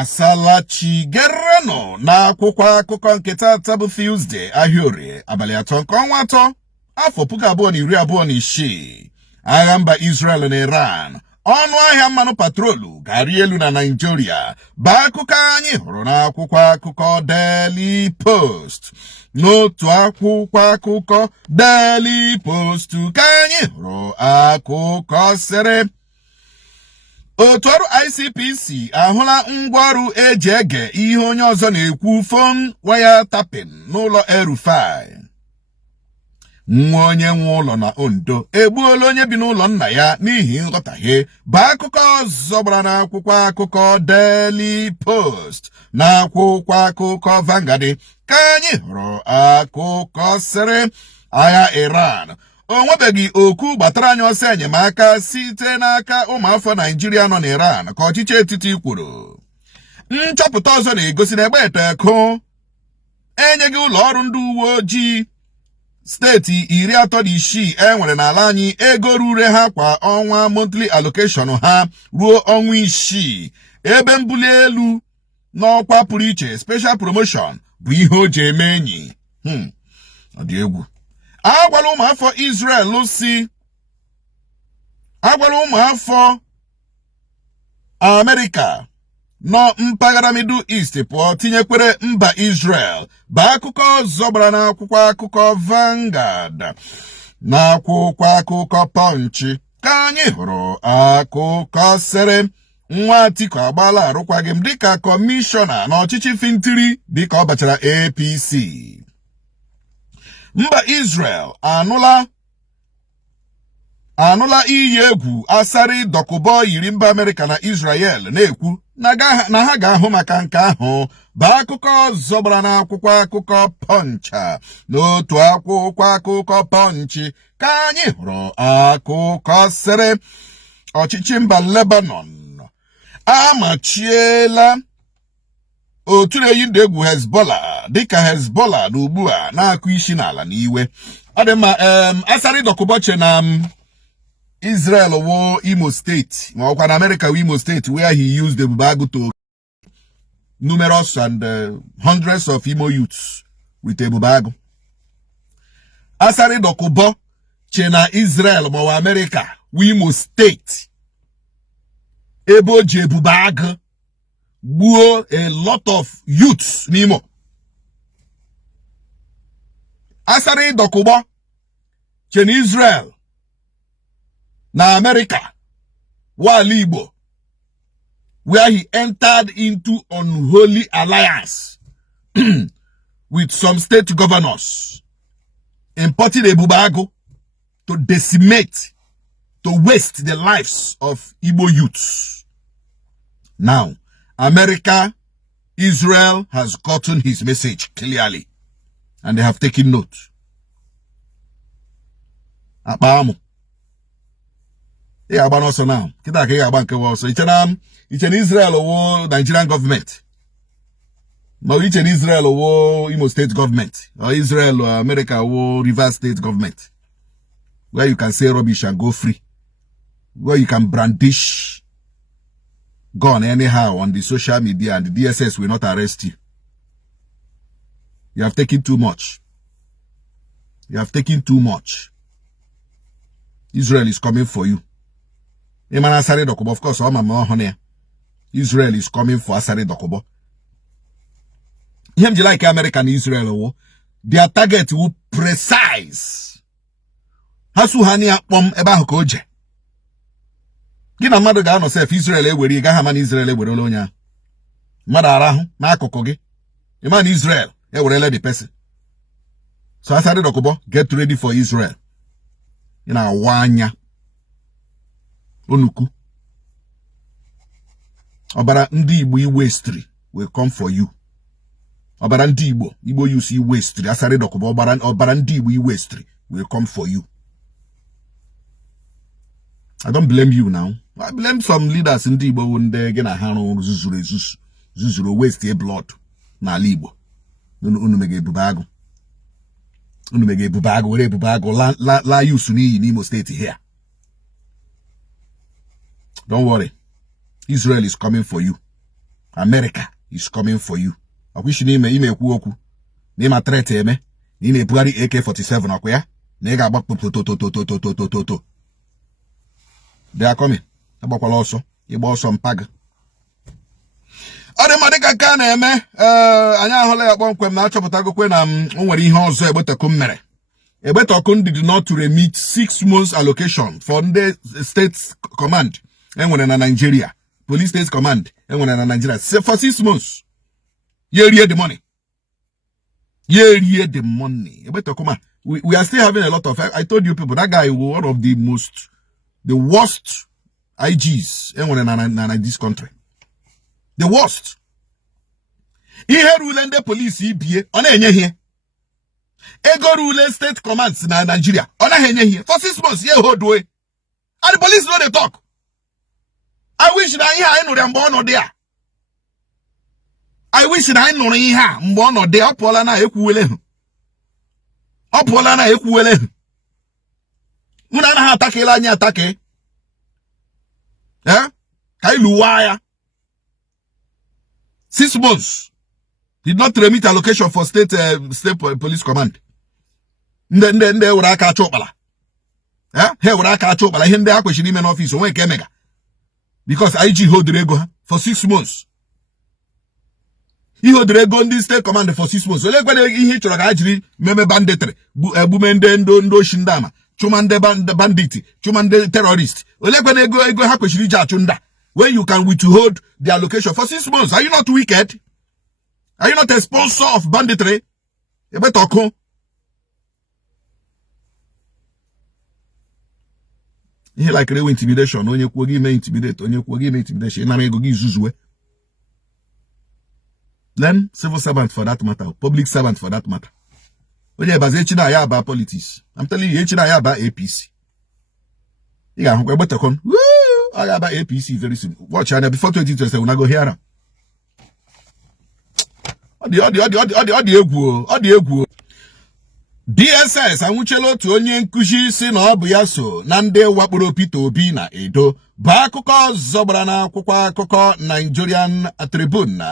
Asalachi Gerano na akụkọ nke tata bụ Tuesday Ahiorie abalị 3 nke ọnwa 3 afọ 2026. Agha mba Israel na Iran, ọnụ ahịa mmanụ patrolu ga-arị elu na Nigeria bụ akụkọ anyị hụrụ n'akwụkwọ akụkọ Daily Post. N'otu akwụkwọ akụkọ Daily Post ka anyị hụrụ akụkọ sịrị otu ọrụ ICPC ahụla ngwaọrụ eji ege ihe onye ọzọ na-ekwu phone wire tapping n'ụlọ El-Rufai. Nwa onye nwe ụlọ na Ondo egbuola onye bi n'ụlọ nna ya n'ihi nghọtahie bụ akụkọ ọzọ gbara n'akwụkwọ akụkọ Daily Post na akwụkwọ akụkọ Vanguard ka anyị hụrụ akụkọ sịrị agha Iran o nwebeghị okwu gbatara anyị ọsọ enyemaka site n'aka ụmụafọ Naijiria nọ n'Iran ka ọchịchị etiti kwuru. Nchọpụta ọzọ na-egosi na Egbetekụ enyeghị ụlọ ọrụ ndị uwe ojii steeti 36 enwere n'ala anyị ego rure ha kwa ọnwa monthly allocation ha ruo ọnwa 6, ebe mbuli elu n'ọkwa pụrụ iche special promotion bụ ihe o ji eme enyi. Ọ dị egwu. Agwala ụmụafọ Israel si agwala ụmụafọ America nọ mpaghara Middle East pụọ tinyekwere mba Israel bụ akụkọ ọzọ gbara n'akwụkwọ akụkọ Vanguard na akwụkwọ akụkọ Punch ka anyị hụrụ akụkọ sịrị nwa Atiku agbaala arụkwaghịm dịka kọmishọna n'ọchịchị fintiri dịka ọ bachara APC. Mba Israel anụla iyi egwu Asari Dokubo yiri mba Amerịka na Israel na-ekwu na ha ga-ahụ maka nke ahụ bụ akụkọ ọzọ gbara n'akwụkwọ akụkọ Punch. N'otu akwụkwọ akụkọ Punch ka anyị hụrụ akụkọ sịrị ọchịchị mba Lebanon amachiela otu na-eyi ndị egwu Hezbollah dịka Hezbollah na ugbu a na-akụ isi n'ala n'iwe. Ọ dị mma. Asari Dokubo che na Israel wo Imo State ma ọkwa na America wo Imo State where he used the Bubagu to numerous and hundreds of Imo youths with a Bubagu. Asari Dokubo che na Israel ma wa America wo Imo State ebe o ji Bubagu gbuo a lot of youths n'Imo. Asari Dokubo che na Israel na America wala Igbo where he entered into unholy alliance with some state governors, importing a Bubago to decimate, to waste the lives of Igbo youths. Now, America, Israel has gotten his message clearly, and they have taken note. Abamu. Yeah, about also now. Kita ke ya bank also. It's an Israel or Nigerian government. No, it's an Israel or Imo State government, or Israel or America or Rivers State government, where you can say rubbish and go free, where you can brandish gun anyhow on the social media and the DSS will not arrest you. You have taken too much. You have taken too much. Israel is coming for you. Asari Dokubo, of course, Israel is coming for Asari Dokubo. Him like American Israel, their target will precise. Hasuhania pom eba hokoje. Gina madu ga no self Israel eweri ga ha Israel eweri olonya. Madu arahu na akoko gi. Iman Israel eweri the person. So Asari Dokubo, get ready for Israel. Ina wanya. Onuku. Obara ndi Igbo Iwestri will come for you. Obara ndi Igbo use Iwestri. Asari Dokubo obara ndi Igbo Iwestri will come for you. I don't blame you now. I blame some leaders in Igbo when they get a hand on zuzuru waste blood na Igbo. Unu mege bubago. Unu mege bubago, were bubago la use ni in Imo State here. Don't worry. Israel is coming for you. America is coming for you. I wish you ime ekwu okwu. N'ima threat eme. N'ime Bugari AK-47 akwa ya. N'ega agba to. They are coming. Agbakwala ọsọ. Igba ọsọ mpaga. Ade madika ka na eme anya ahụla ya kpọmkwem na achọpụtagokwe na o nwere ihe ọzọ Egbetekun mere. Egbetekun did not remit 6 months allocation for the state command enwere na Nigeria. Police state command enwere na Nigeria for 6 months. Ye the money. The money. Egbetekun, we are still having a lot of, I told you people, that guy was one of the worst IGs in this country. The worst. He had rule the police EPA on any here. Ego rule state commands in Nigeria on any here for 6 months. Yeah, hold way. And the police know they talk. I wish that I know them born or there. I wish that I know here born or there. Upolana ekuwele. Upolana ekuwele. Unana ha atake la nya atake. Eh? Kai luwaya. 6 months did not remit allocation for state police command. Nde ura aka chopala. Eh? He ura aka chopala. He nde akwe shiri men office onwe kemega. Because IG hold the rego for 6 months. He hold the rego in the state command for 6 months. So like when he chora ka ajiri meme banditry, bumende ndo shindama, chumande banditi, chumande terrorist. Like when ego hakwe shiri ja chunda. When you can withhold the allocation for 6 months, are you not wicked? Are you not a sponsor of banditry? You better come. You like real intimidation. Onye kwuogi me intimidate. Onye kwuogi me intimidation. Na me go gi zuzwe. Then civil servant for that matter. Public servant for that matter. Onye baze china ya ba politics. I'm telling you, china ya ba APC. You got to better come. I have APC very soon. Watch China before 2020. When I go here. DSS anwụchela otu onye nkuzi si na ọ bụ ya so na ndị wakporo Peter Obi na Edo bụ akụkọ zọgbara na akwụkwọ akụkọ Nigerian Tribune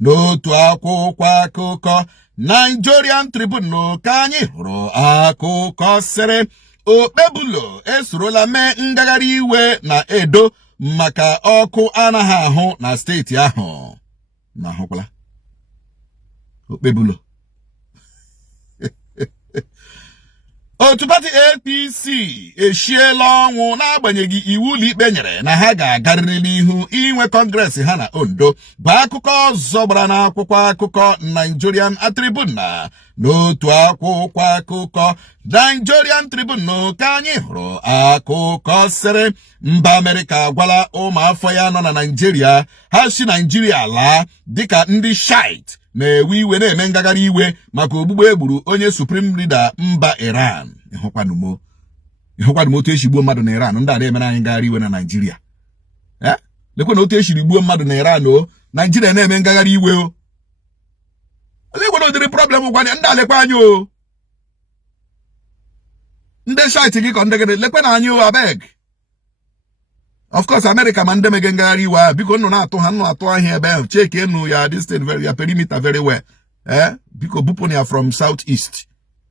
n'otu akwụkwọ akụkọ Nigerian Tribune ka anyị hụrụ akụkọ sịrị Okpebulo esorola mee ngagharị iwe na Edo maka ọkụ anaghị ahụ na steeti ahụ. Na ahụkwala Okpebulo. Otu pati APC eshiela ọnwụ n'agbanyeghị iwu ụlọikpe nyere na ha ga-agarịrị n'ihu inwe kọngres ha na Ondo bụ akụkọ zọgbara n'akwụkwọ akụkọ Nigerian Tribune. N'otu akwụkwọ akụkọ Nigerian Tribune ka anyị hụrụ akụkọ sịrị mba Amerịka agwala ụmụafọ ya nọ na Nigeria ha si Nigeria laa dịka ndị shite na-ewe iwe na-eme ngagharị iwe maka ogbugbe egburu onye supreme leader mba Iran. Ịhụkwanumo otu esi gbuo mmadụ na Iran. Ndị a na-emere anyị ngagharị iwe na Nigeria. Lekwe na otu esi gbuo mmadụ na Iran o Nigeria na-eme ngagharị iwe o. Lekwe na ụdịrị problem gwa ndị alekwa anyị o. Ndị shite gị ka ndị gị lekwe na anyị o abeg. Of course, America man dem ngagharị iwe biko nnu na-atụ ha nnu atụ ahịa ebe ahụ check enu ya distance very ya perimeter very well. Biko bupụ ya from southeast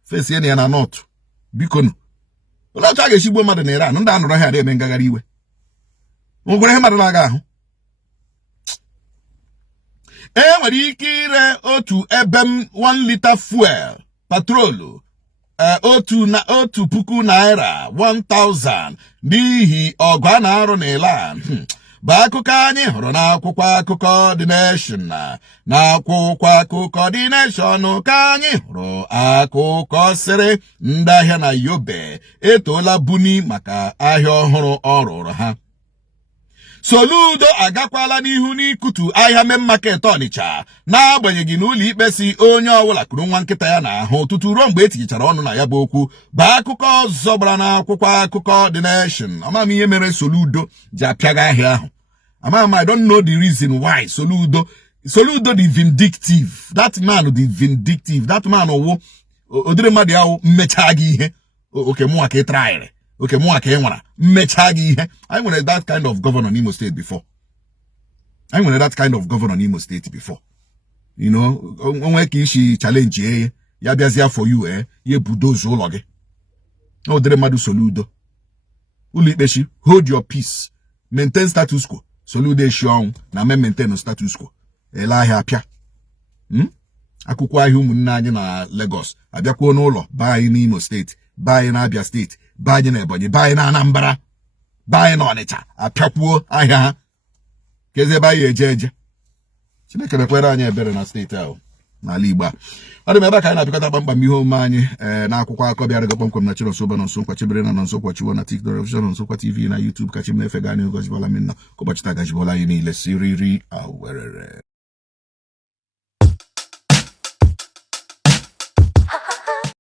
face ya na north biko nu. Ụlọ ọcha ga-esi gbuo mmadụ na Iran ndị anụrụ ha eme ngagharị iwe. Nwere ihe mmadụ na-aga ahụ. Nwere ike ire otu ebem 1 liter fuel patrolu otu puku naira 1000 n'ihi ọgụ a na-arụ n'Iran bụ akụkọ anyị hụrụ n'akwụkwọ akụkọ The Nation. N'akwụkwọ akụkọ The Nation ka anyị hụrụ akụkọ sịrị ndị ahịa na Yobe etoola buni maka ahịa ọhụrụ ọ rụrụ ha. Soludo agakwala n'ihu n'ikutu ahịa main market Ọnịcha n'agbanyeghị na ụlọ ikpe si onye ọbụla kụrụ nwa nkịta ya n'ahụ tutu ruo mgbe etinyechara ọnụ na ya bụ okwu bụ akụkọ zọgbara n'akwụkwọ akụkọ The Nation. Amam ihe mere Soludo ji apịaga ahịa ahụ. I don't know the reason why Soludo the vindictive. That man the vindictive. That man odire mmadụ ahụ mmecha gị ihe. Okay, mụ aka ịtraịrị. Okay, mụ aka ịnwara mmecha gị ihe. I wanted that kind of governor in Imo State before. I wanted that kind of governor in Imo State before. You know, onwe ka ishi challenge ya biazia for you ye bulldoze ụlọ gị. O dere madu soludo. Uli ikpeshi, hold your peace. Maintain status quo. Soludo eshi ọnwụ na maintain status quo. Ele ahịa apịa. Akwụkwọ ahịa ụmụnne anyị na Lagos abịakwuo n'ụlọ baa anyị n'Imo State, baa anyị n'Abia State, baa anyị n'Ebonyi, baa anyị n'Anambra, baa anyị n'Ọnịcha, apịakwuo ahịa ha. Keze ba ye eje Chineke mekwere anyị ebere na steeti ahụ n'ala Igbo a. Ọ dị m ebe ka anyị na-apịkọta kpamkpam ihe omume anyị na akwụkwọ akọ bịara gị kpọmkwem na Chirosoba nọ nso nkwa Chibere na nso nkwa Chiwo na TikTok television nso nkwa TV na YouTube ka Chim na-efe gị anyị ụgọzi bọla minna ka ụbọchị taa gajibola anyị niile siriri awerere.